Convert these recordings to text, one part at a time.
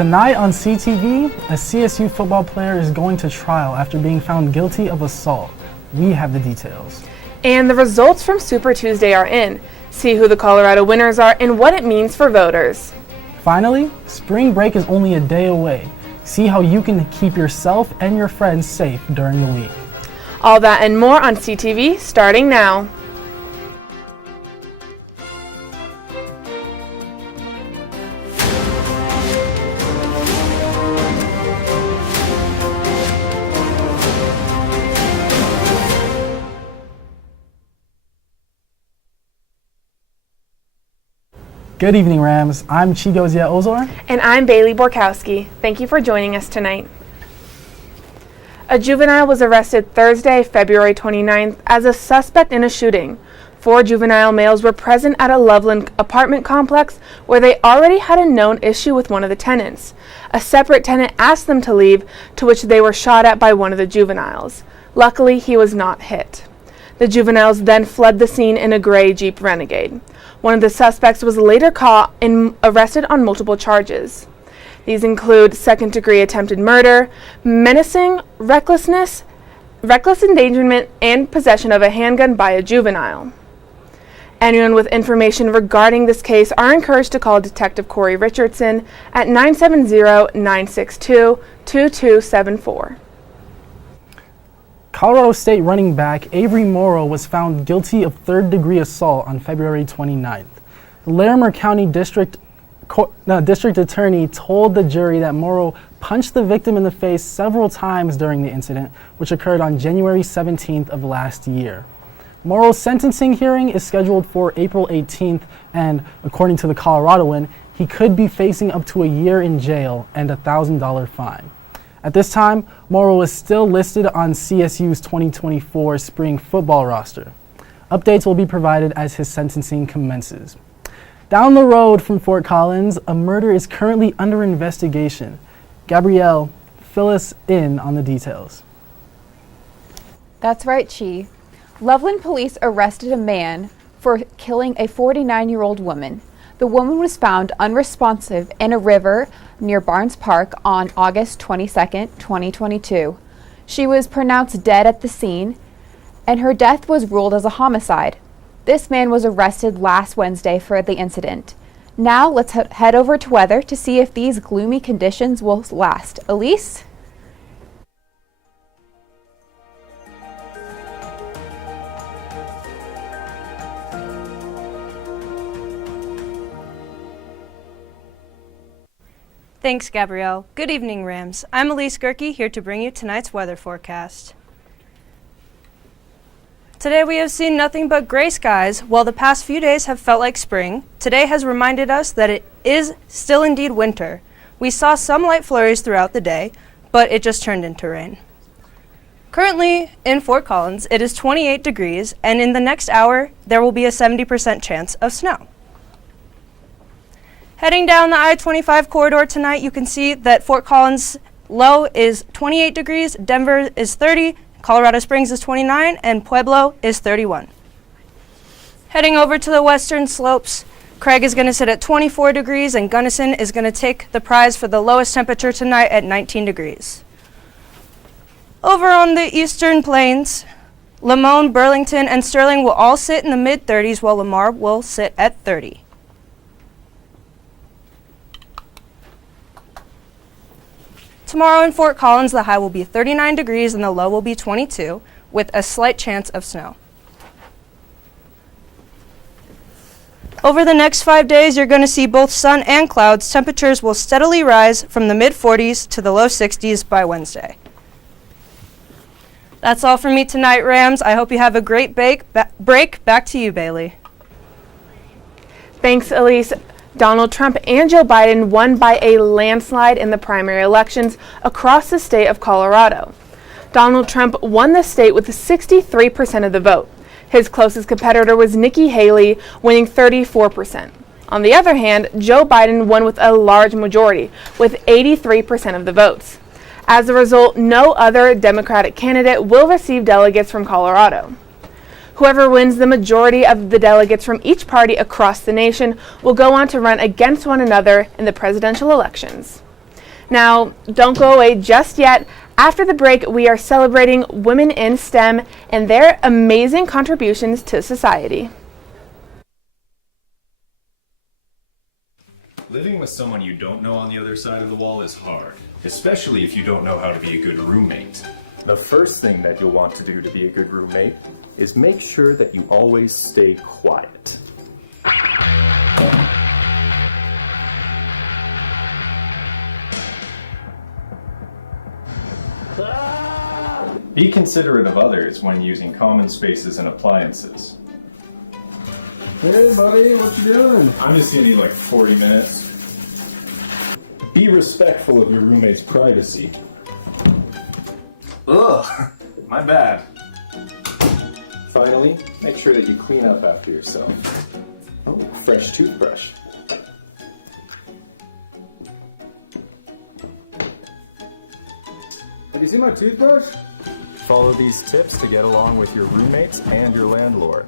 Tonight on CTV, a CSU football player is going to trial after being found guilty of assault. We have the details. And the results from Super Tuesday are in. See who the Colorado winners are and what it means for voters. Finally, spring break is only a day away. See how you can keep yourself and your friends safe during the week. All that and more on CTV starting now. Good evening, Rams. I'm Chigozie Ozor. And I'm Bailey Borkowski. Thank you for joining us tonight. A juvenile was arrested Thursday, February 29th as a suspect in a shooting. 4 juvenile males were present at a Loveland apartment complex where they already had a known issue with one of the tenants. A separate tenant asked them to leave, to which they were shot at by one of the juveniles. Luckily, he was not hit. The juveniles then fled the scene in a gray Jeep Renegade. One of the suspects was later caught and arrested on multiple charges. These include second-degree attempted murder, menacing, reckless endangerment, and possession of a handgun by a juvenile. Anyone with information regarding this case are encouraged to call Detective Corey Richardson at 970-962-2274. Colorado State running back Avery Morrow was found guilty of third-degree assault on February 29th. The Larimer County District Attorney told the jury that Morrow punched the victim in the face several times during the incident, which occurred on January 17th of last year. Morrow's sentencing hearing is scheduled for April 18th, and according to the Coloradoan, he could be facing up to a year in jail and a $1,000 fine. At this time, Morrow is still listed on CSU's 2024 spring football roster. Updates will be provided as his sentencing commences. Down the road from Fort Collins, a murder is currently under investigation. Gabrielle, fill us in on the details. That's right, Chi. Loveland police arrested a man for killing a 49-year-old woman. The woman was found unresponsive in a river near Barnes Park on August 22, 2022. She was pronounced dead at the scene, and her death was ruled as a homicide. This man was arrested last Wednesday for the incident. Now let's head over to weather to see if these gloomy conditions will last. Elyse? Thanks, Gabrielle. Good evening, Rams. I'm Elyse Gerke, here to bring you tonight's weather forecast. Today we have seen nothing but gray skies. While the past few days have felt like spring, today has reminded us that it is still indeed winter. We saw some light flurries throughout the day, but it just turned into rain. Currently in Fort Collins, it is 28 degrees, and in the next hour, there will be a 70% chance of snow. Heading down the I-25 corridor tonight, you can see that Fort Collins low is 28 degrees, Denver is 30, Colorado Springs is 29, and Pueblo is 31. Heading over to the western slopes, Craig is going to sit at 24 degrees, and Gunnison is going to take the prize for the lowest temperature tonight at 19 degrees. Over on the eastern plains, Limon, Burlington, and Sterling will all sit in the mid-30s, while Lamar will sit at 30. Tomorrow in Fort Collins, the high will be 39 degrees and the low will be 22, with a slight chance of snow. Over the next 5 days, you're going to see both sun and clouds. Temperatures will steadily rise from the mid-40s to the low 60s by Wednesday. That's all for me tonight, Rams. I hope you have a great break. Back to you, Bailey. Thanks, Elyse. Donald Trump and Joe Biden won by a landslide in the primary elections across the state of Colorado. Donald Trump won the state with 63% of the vote. His closest competitor was Nikki Haley, winning 34%. On the other hand, Joe Biden won with a large majority, with 83% of the votes. As a result, no other Democratic candidate will receive delegates from Colorado. Whoever wins the majority of the delegates from each party across the nation will go on to run against one another in the presidential elections. Now, don't go away just yet. After the break, we are celebrating women in STEM and their amazing contributions to society. Living with someone you don't know on the other side of the wall is hard, especially if you don't know how to be a good roommate. The first thing that you'll want to do to be a good roommate is make sure that you always stay quiet. Be considerate of others when using common spaces and appliances. Hey buddy, what you doing? I'm just gonna need like 40 minutes. Be respectful of your roommate's privacy. Ugh, my bad. Finally, make sure that you clean up after yourself. Oh, fresh toothbrush. Have you seen my toothbrush? Follow these tips to get along with your roommates and your landlord.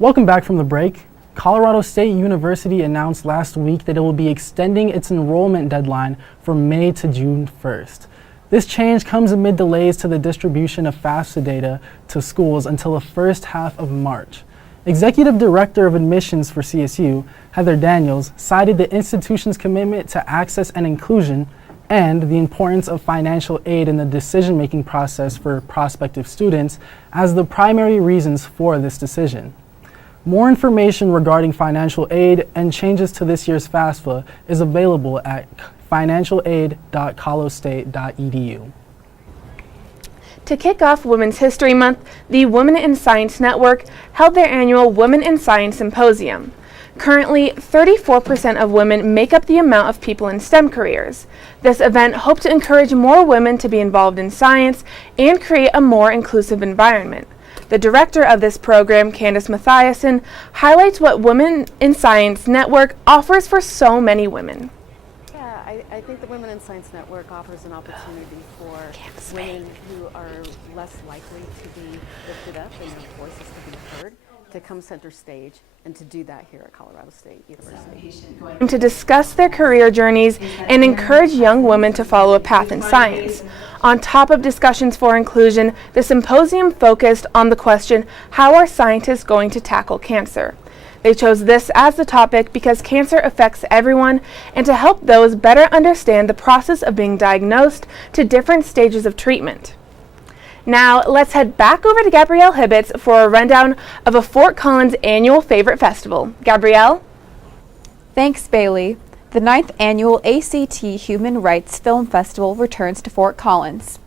Welcome back from the break. Colorado State University announced last week that it will be extending its enrollment deadline from May to June 1st. This change comes amid delays to the distribution of FAFSA data to schools until the first half of March. Executive Director of Admissions for CSU, Heather Daniels, cited the institution's commitment to access and inclusion and the importance of financial aid in the decision-making process for prospective students as the primary reasons for this decision. More information regarding financial aid and changes to this year's FAFSA is available at financialaid.colostate.edu. To kick off Women's History Month, the Women in Science Network held their annual Women in Science Symposium. Currently, 34% of women make up the amount of people in STEM careers. This event hoped to encourage more women to be involved in science and create a more inclusive environment. The director of this program, Candace Mathiasen, highlights what Women in Science Network offers for so many women. Yeah, I think the Women in Science Network offers an opportunity for women who are less likely to be lifted up and their voices to be heard to come center stage and to do that here at Colorado State University. To discuss their career journeys and encourage young women to follow a path in science. On top of discussions for inclusion, the symposium focused on the question, how are scientists going to tackle cancer? They chose this as the topic because cancer affects everyone and to help those better understand the process of being diagnosed to different stages of treatment. Now, let's head back over to Gabriele Hibbits for a rundown of a Fort Collins annual favorite festival. Gabrielle? Thanks, Bailey. The 9th annual ACT Human Rights Film Festival returns to Fort Collins.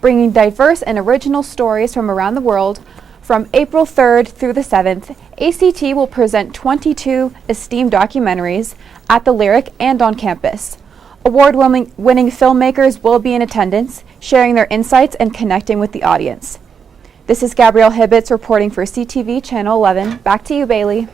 Bringing diverse and original stories from around the world, from April 3rd through the 7th, ACT will present 22 esteemed documentaries at the Lyric and on campus. Award-winning filmmakers will be in attendance, sharing their insights and connecting with the audience. This is Gabriele Hibbits reporting for CTV Channel 11. Back to you, Bailey.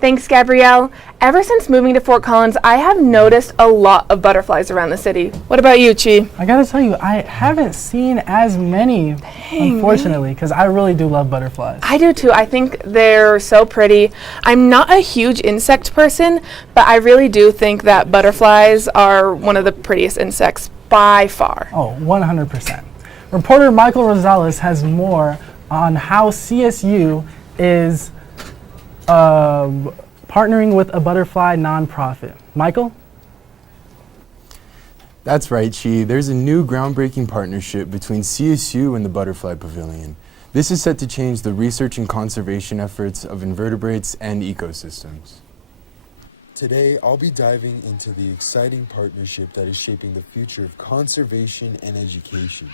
Thanks, Gabrielle. Ever since moving to Fort Collins, I have noticed a lot of butterflies around the city. What about you, Chi? I gotta tell you, I haven't seen as many, unfortunately, because I really do love butterflies. I do too. I think they're so pretty. I'm not a huge insect person, but I really do think that butterflies are one of the prettiest insects by far. Oh, 100%. Reporter Michael Rosales has more on how CSU is partnering with a butterfly nonprofit. Michael? That's right, Chi. There's a new groundbreaking partnership between CSU and the Butterfly Pavilion. This is set to change the research and conservation efforts of invertebrates and ecosystems. Today, I'll be diving into the exciting partnership that is shaping the future of conservation and education.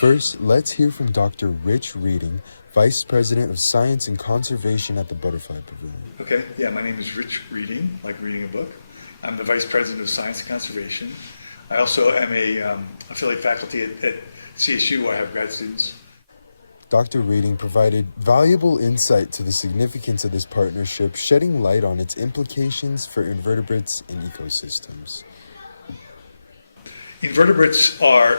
First, let's hear from Dr. Rich Reading, Vice President of Science and Conservation at the Butterfly Pavilion. Okay, yeah, my name is Rich Reading, like reading a book. I'm the Vice President of Science and Conservation. I also am a affiliate faculty at CSU where I have grad students. Dr. Reading provided valuable insight to the significance of this partnership, shedding light on its implications for invertebrates and ecosystems. Invertebrates are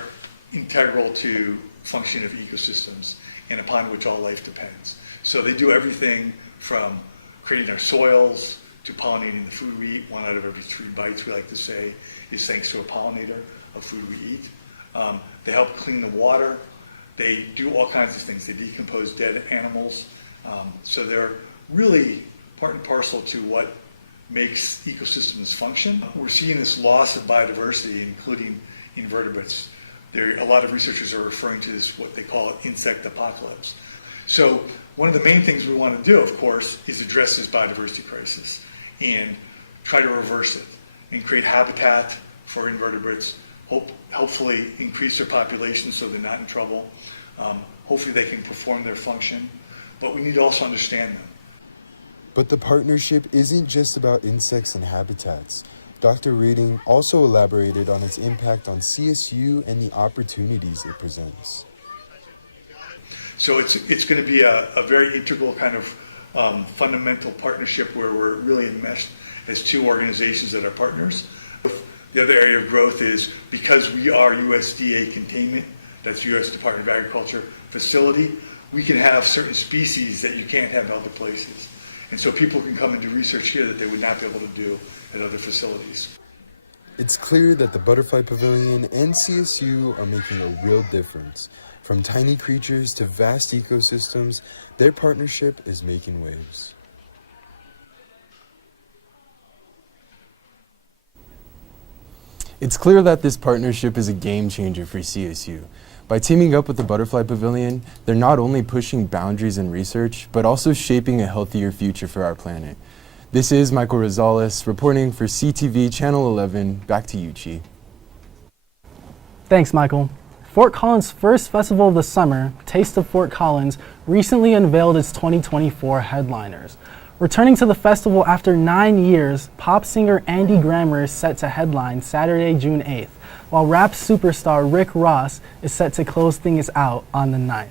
integral to function of ecosystems and upon which all life depends. So they do everything from creating our soils to pollinating the food we eat. 1 out of every 3 bites, we like to say, is thanks to a pollinator of food we eat. They help clean the water. They do all kinds of things. They decompose dead animals. So they're really part and parcel to what makes ecosystems function. We're seeing this loss of biodiversity, including invertebrates. A lot of researchers are referring to this, what they call insect apocalypse. So one of the main things we want to do, of course, is address this biodiversity crisis and try to reverse it and create habitat for invertebrates, hopefully increase their population so they're not in trouble. Hopefully they can perform their function, but we need to also understand them. But the partnership isn't just about insects and habitats. Dr. Reading also elaborated on its impact on CSU and the opportunities it presents. So it's going to be a very integral kind of fundamental partnership where we're really enmeshed as 2 organizations that are partners. The other area of growth is because we are USDA containment, that's U.S. Department of Agriculture facility, we can have certain species that you can't have in other places. And so people can come and do research here that they would not be able to do at other facilities. It's clear that the Butterfly Pavilion and CSU are making a real difference. From tiny creatures to vast ecosystems, their partnership is making waves. It's clear that this partnership is a game changer for CSU. By teaming up with the Butterfly Pavilion, they're not only pushing boundaries in research, but also shaping a healthier future for our planet. This is Michael Rosales reporting for CTV Channel 11. Back to you, Chi. Thanks, Michael. Fort Collins' first festival of the summer, Taste of Fort Collins, recently unveiled its 2024 headliners. Returning to the festival after 9 years, pop singer Andy Grammer is set to headline Saturday, June 8th, while rap superstar Rick Ross is set to close things out on the 9th.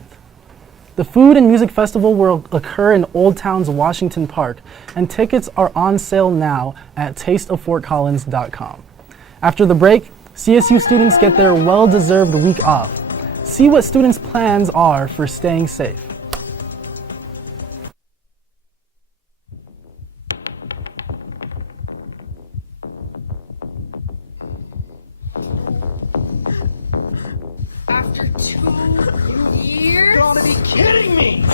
The Food and Music Festival will occur in Old Town's Washington Park, and tickets are on sale now at tasteoffortcollins.com. After the break, CSU students get their well-deserved week off. See what students' plans are for staying safe. After 2 years? You gotta be kidding me!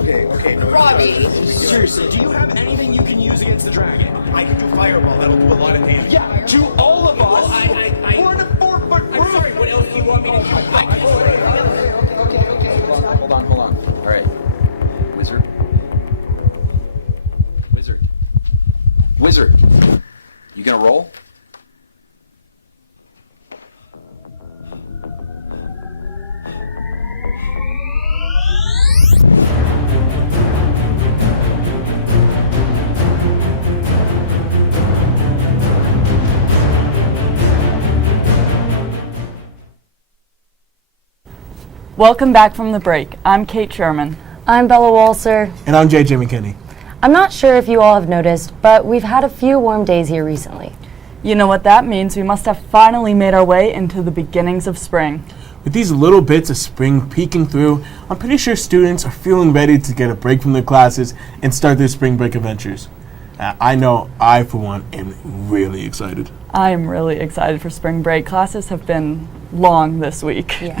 Okay, no. Robbie. Seriously, do you have anything you can use against the dragon? I can do fireball, that'll do a lot of damage. Yeah, to all of us! Well, We're in a 4-foot room! I'm sorry, what else do you want me to do? Okay. Hold on. All right. Wizard. You gonna roll? Welcome back from the break. I'm Kate Sherman. I'm Bella Walser. And I'm JJ McKinney. I'm not sure if you all have noticed, but we've had a few warm days here recently. You know what that means. We must have finally made our way into the beginnings of spring. With these little bits of spring peeking through, I'm pretty sure students are feeling ready to get a break from their classes and start their spring break adventures. I know I, for one, am really excited. I am really excited for spring break. Classes have been long this week. Yeah.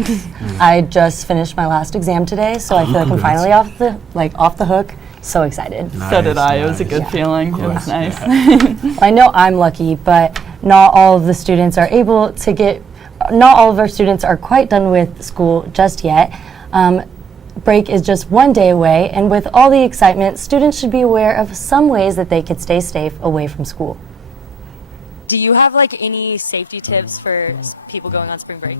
I just finished my last exam today, so I feel like I'm finally off the hook. So excied. Nice, so did I. It was a good feeling. It was nice. Yeah. I know I'm lucky, but not all of the students are able to not all of our students are quite done with school just yet. Break is just one day away, and with all the excitement, students should be aware of some ways that they could stay safe away from school. Do you have any safety tips for people going on spring break?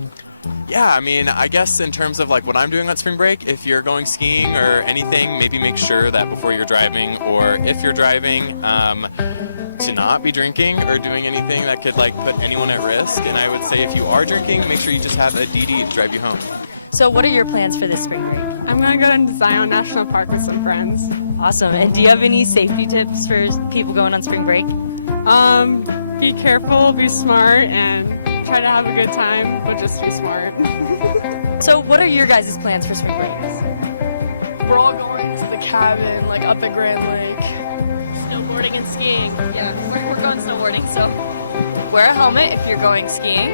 Yeah, I mean, I guess in terms of what I'm doing on spring break, if you're going skiing or anything, maybe make sure that before you're driving, or if you're driving, to not be drinking or doing anything that could put anyone at risk. And I would say if you are drinking, make sure you just have a DD to drive you home. So what are your plans for this spring break? I'm going to go to Zion National Park with some friends. Awesome. And do you have any safety tips for people going on spring break? Be careful, be smart, and try to have a good time, but just be smart. So what are your guys' plans for spring break? We're all going to the cabin, like up at Grand Lake. Snowboarding and skiing. Yeah, we're going snowboarding, so wear a helmet if you're going skiing.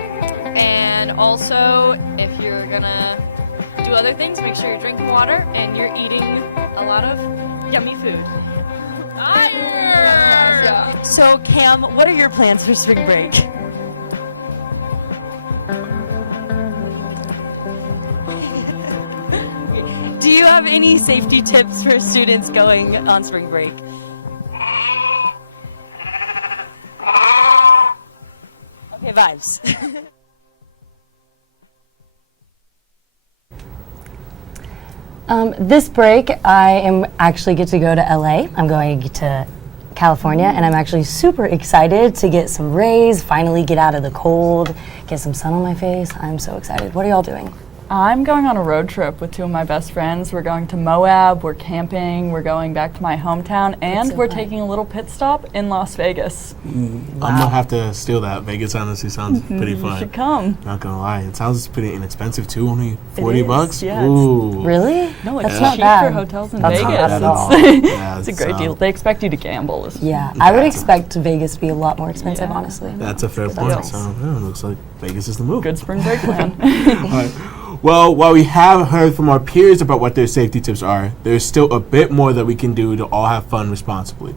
And also, if you're gonna do other things, make sure you're drinking water and you're eating a lot of yummy food. Yeah. So, Cam, what are your plans for spring break? Do you have any safety tips for students going on spring break? Okay, vibes. This break, I am actually get to go to LA. I'm going to California, and I'm actually super excited to get some rays, finally get out of the cold, get some sun on my face. I'm so excited. What are y'all doing? I'm going on a road trip with two of my best friends. We're going to Moab, we're camping, we're going back to my hometown, and we're taking a little pit stop in Las Vegas. I'm gonna have to steal that. Vegas honestly sounds pretty fun. You should come. Not gonna lie, it sounds pretty inexpensive too. Only $40. Yeah, Ooh. Really? No, it's not cheap bad. for hotels in That's Vegas. not bad at all. Yeah, It's a great deal. They expect you to gamble. Yeah, I would expect Vegas to be a lot more expensive, honestly. That's a fair point. So it looks like Vegas is the move. Good spring break plan. All right. Well, while we have heard from our peers about what their safety tips are, there's still a bit more that we can do to all have fun responsibly.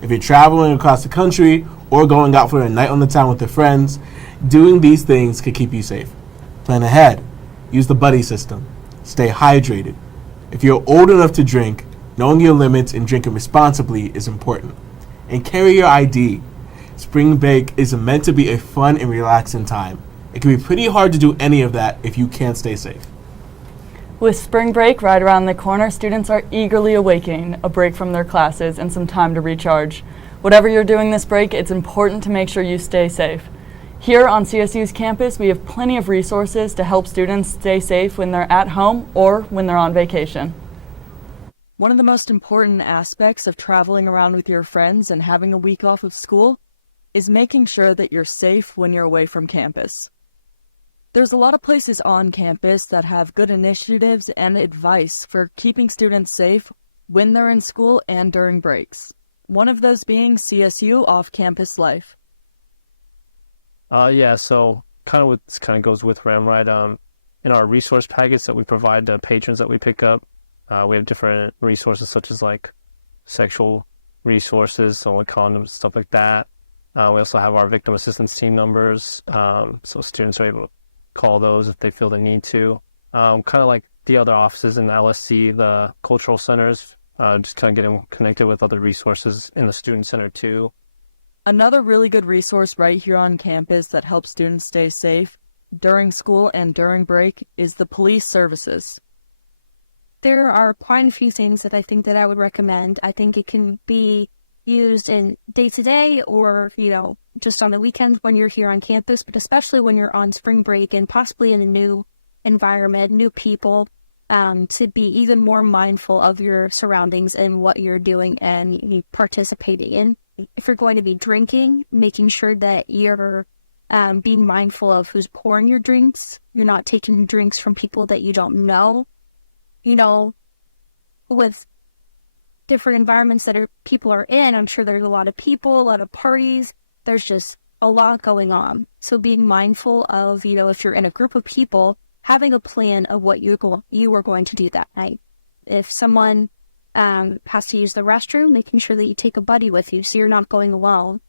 If you're traveling across the country or going out for a night on the town with your friends, doing these things could keep you safe. Plan ahead. Use the buddy system. Stay hydrated. If you're old enough to drink, knowing your limits and drinking responsibly is important. And carry your ID. Spring break is meant to be a fun and relaxing time. It can be pretty hard to do any of that if you can't stay safe. With spring break right around the corner, students are eagerly awaiting a break from their classes and some time to recharge. Whatever you're doing this break, it's important to make sure you stay safe. Here on CSU's campus, we have plenty of resources to help students stay safe when they're at home or when they're on vacation. One of the most important aspects of traveling around with your friends and having a week off of school is making sure that you're safe when you're away from campus. There's a lot of places on campus that have good initiatives and advice for keeping students safe when they're in school and during breaks. One of those being CSU Off-Campus Life. So kind of goes with Ramride. In our resource packets that we provide to patrons that we pick up, we have different resources such as like sexual resources, so like condoms, stuff like that. We also have our victim assistance team numbers, so students are able to call those if they feel the need to. Kind of like the other offices in the LSC, the cultural centers, just kind of getting connected with other resources in the student center too. Another really good resource right here on campus that helps students stay safe during school and during break is the police services. There are quite a few things that I think that I would recommend. I think it can be used in day-to-day or, just on the weekends when you're here on campus, but especially when you're on spring break and possibly in a new environment, new people, to be even more mindful of your surroundings and what you're doing and participating in. If you're going to be drinking, making sure that you're being mindful of who's pouring your drinks. You're not taking drinks from people that you don't know. With different environments that people are in, I'm sure there's a lot of people, a lot of parties. There's just a lot going on. So being mindful of, if you're in a group of people, having a plan of what you are going to do that night. If someone has to use the restroom, making sure that you take a buddy with you so you're not going alone.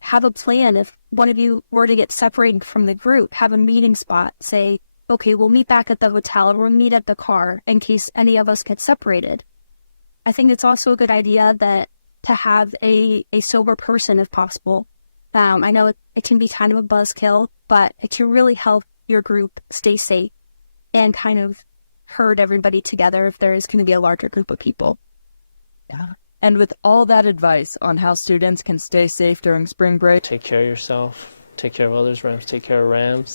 Have a plan. If one of you were to get separated from the group, have a meeting spot. Say, okay, we'll meet back at the hotel or we'll meet at the car in case any of us get separated. I think it's also a good idea to have a sober person if possible. I know it can be kind of a buzzkill, but it can really help your group stay safe and kind of herd everybody together if there is going to be a larger group of people. Yeah. And with all that advice on how students can stay safe during spring break, take care of yourself, take care of others, Rams, take care of Rams.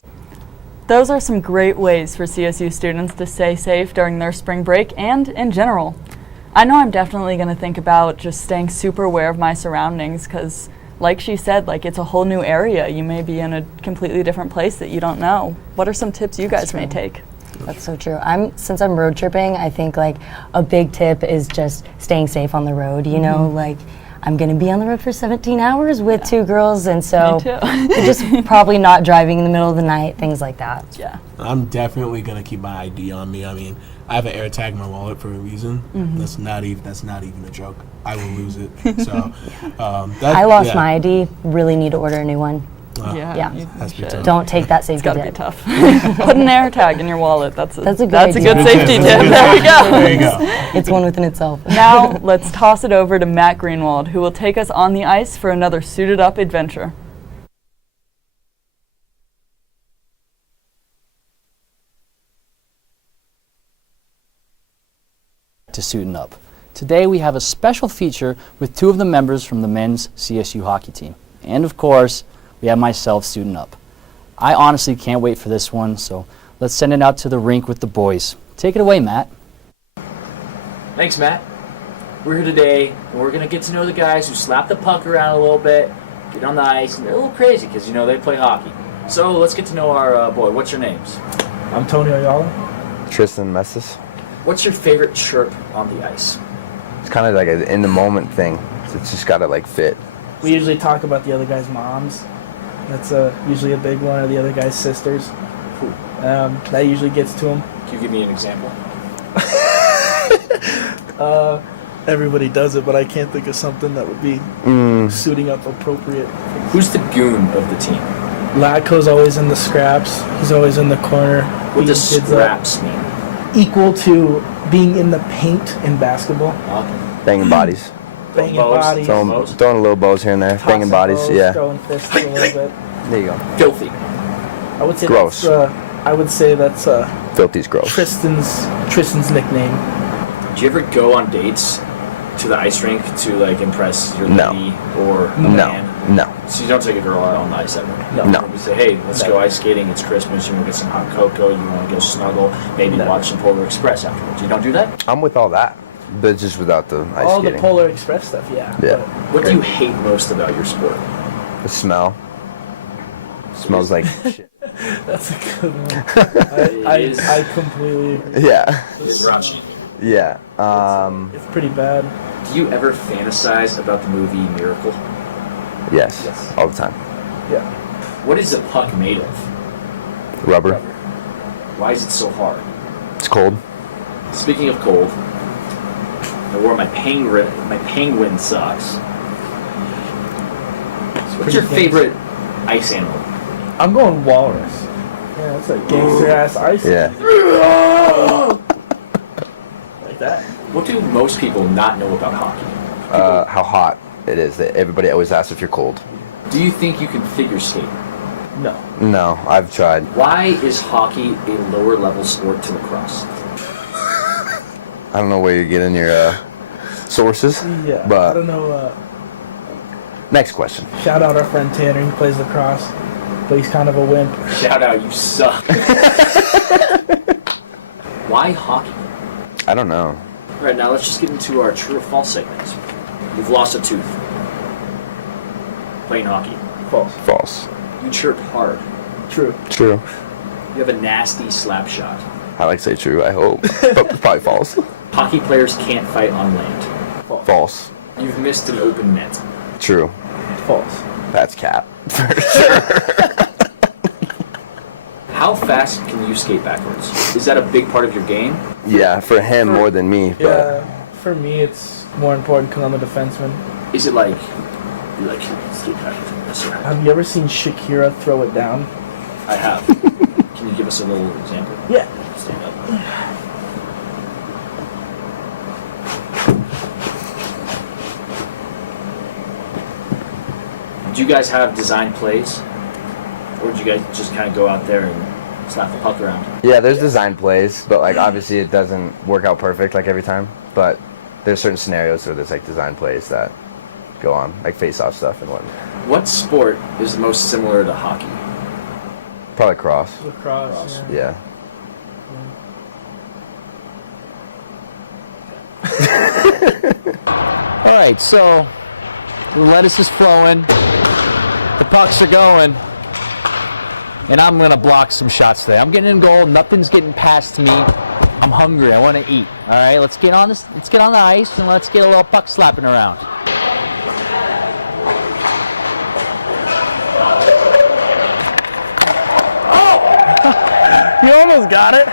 Those are some great ways for CSU students to stay safe during their spring break and in general. I know I'm definitely going to think about just staying super aware of my surroundings because, like she said, it's a whole new area. You may be in a completely different place that you don't know. What are some tips you guys may take? That's so true. Since I'm road tripping, I think like a big tip is just staying safe on the road. You know, like I'm going to be on the road for 17 hours with two girls, and so just probably not driving in the middle of the night, things like that. Yeah. I'm definitely going to keep my ID on me. I mean, I have an AirTag in my wallet for a reason. That's not even a joke. I will lose it. So I lost my ID. Really need to order a new one. Yeah. That's pretty tough. Don't take that safety It's got to be tip. tough. Put an AirTag in your wallet. That's a good idea. safety tip. There we go. There you go. It's one within itself. Now let's toss it over to Matt Greenwald, who will take us on the ice for another suited up adventure. To Suitin' Up. Today we have a special feature with two of the members from the men's CSU hockey team. And of course, we have myself suiting up. I honestly can't wait for this one, so let's send it out to the rink with the boys. Take it away, Matt. Thanks, Matt. We're here today, and we're going to get to know the guys who slap the puck around a little bit, get on the ice, and they're a little crazy because, you know, they play hockey. So let's get to know our boy. What's your names? I'm Tony Ayala. Tristan Messis. What's your favorite chirp on the ice? It's kind of like an in-the-moment thing. So it's just got to, like, fit. We usually talk about the other guy's moms. That's usually a big one, or the other guy's sisters. That usually gets to him. Can you give me an example? Everybody does it, but I can't think of something that would be suiting up appropriate. Who's the goon of the team? Latko's always in the scraps. He's always in the corner. What does scraps mean? Equal to being in the paint in basketball. Banging bodies. Banging bodies. Throwing a little bows here and there. Banging bodies, yeah. Throwing fists a little bit. There you go. Filthy. I would say gross. That's Filthy's gross. Tristan's nickname. Do you ever go on dates to the ice rink to like impress your lady or a man? No. So you don't take a girl out on the ice ever? No. You say, hey, let's go ice skating. It's Christmas. You want to get some hot cocoa. You want to go snuggle. Maybe watch some Polar Express afterwards. You don't do that? I'm with all that, but just without the ice All skating. the Polar Express stuff, yeah. Yeah. What do you hate most about your sport? The smell. Smells like shit. That's a good one. I completely agree. Yeah. It's raunchy. Yeah. It's pretty bad. Do you ever fantasize about the movie Miracle? Yes. All the time. Yeah. What is a puck made of? Rubber. Why is it so hard? It's cold. Speaking of cold, I wore my penguin socks. What's your favorite ice animal? I'm going walrus. Yeah, that's a gangster ass ice. Yeah. Like that. What do most people not know about hockey? How hot it is. That everybody always asks if you're cold. Do you think you can figure skate? No. No, I've tried. Why is hockey a lower level sport to lacrosse? I don't know where you're getting your sources. Yeah. But I don't know. Next question. Shout out our friend Tanner. He plays lacrosse, but he's kind of a wimp. Shout out, you suck. Why hockey? I don't know. All right, now let's just get into our true or false segments. You've lost a tooth. Playing hockey. False. False. You chirp hard. True. True. You have a nasty slap shot. I like to say true, I hope. But it's probably false. Hockey players can't fight on land. False. You've missed an open net. True. False. That's cap. For sure. How fast can you skate backwards? Is that a big part of your game? Yeah, for him more than me. But Yeah, for me it's more important because I'm a defenseman. Is it like you like skate backwards like this? Or Have you ever seen Shakira throw it down? I have. Can you give us a little example? Yeah. Stand up. Do you guys have design plays? Or do you guys just kind of go out there and slap the puck around? yeah, there's design plays, but like obviously it doesn't work out perfect like every time. But there's certain scenarios where there's like design plays that go on, like face-off stuff and whatnot. What sport is the most similar to hockey? Probably cross. Lacrosse. Yeah. All right, so the lettuce is flowing, the pucks are going. and I'm going to block some shots today. I'm getting in goal. Nothing's getting past me. I'm hungry. I want to eat. All right, let's get on this. Let's get on the ice and let's get a little puck slapping around. You almost got it.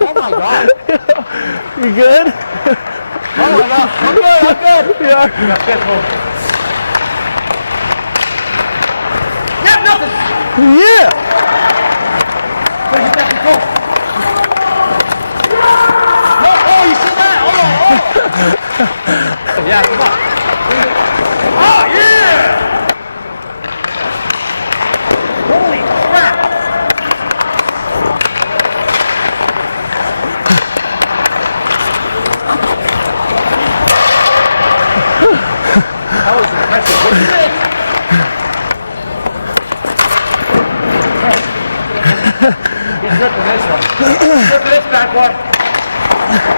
Oh my God. You good? Oh my God. I'm good. You are? Yeah. Oh, you see that? Oh. Yeah, come on. Oh, yeah! Holy crap! That was impressive. What is it? He's ripping this one. Ripping this bad boy.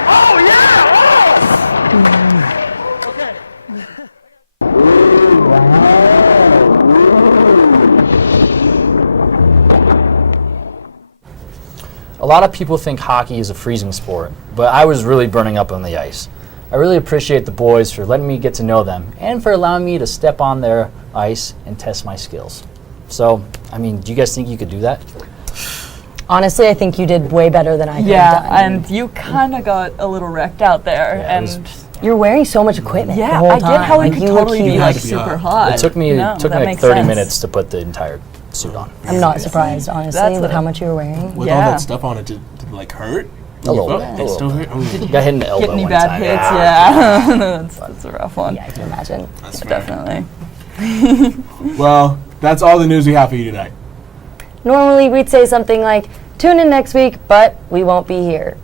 Oh, yeah! Oh! Okay. A lot of people think hockey is a freezing sport, but I was really burning up on the ice. I really appreciate the boys for letting me get to know them and for allowing me to step on their ice and test my skills. So, I mean, do you guys think you could do that? Honestly, I think you did way better than I could have Yeah, done. and you kind of got a little wrecked out there. Yeah, and you're wearing so much equipment the yeah, whole I time. get how it could you look totally be huge. like super hot. It took me No, like that makes 30 sense. minutes to put the entire suit on. I'm not surprised, honestly, That's with a- how much you were wearing. With all that stuff on it, did it like hurt? A little Oh, bit. it still hurt? Oh. Got hit in the elbow Get any one bad time. hits? Ah. Yeah, that's a rough one. Yeah, I can imagine. That's Yeah, fair. definitely. Well, that's all the news we have for you tonight. Normally, we'd say something like, tune in next week, but we won't be here.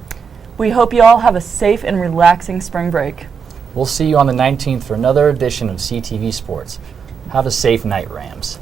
We hope you all have a safe and relaxing spring break. We'll see you on the 19th for another edition of CTV Sports. Have a safe night, Rams.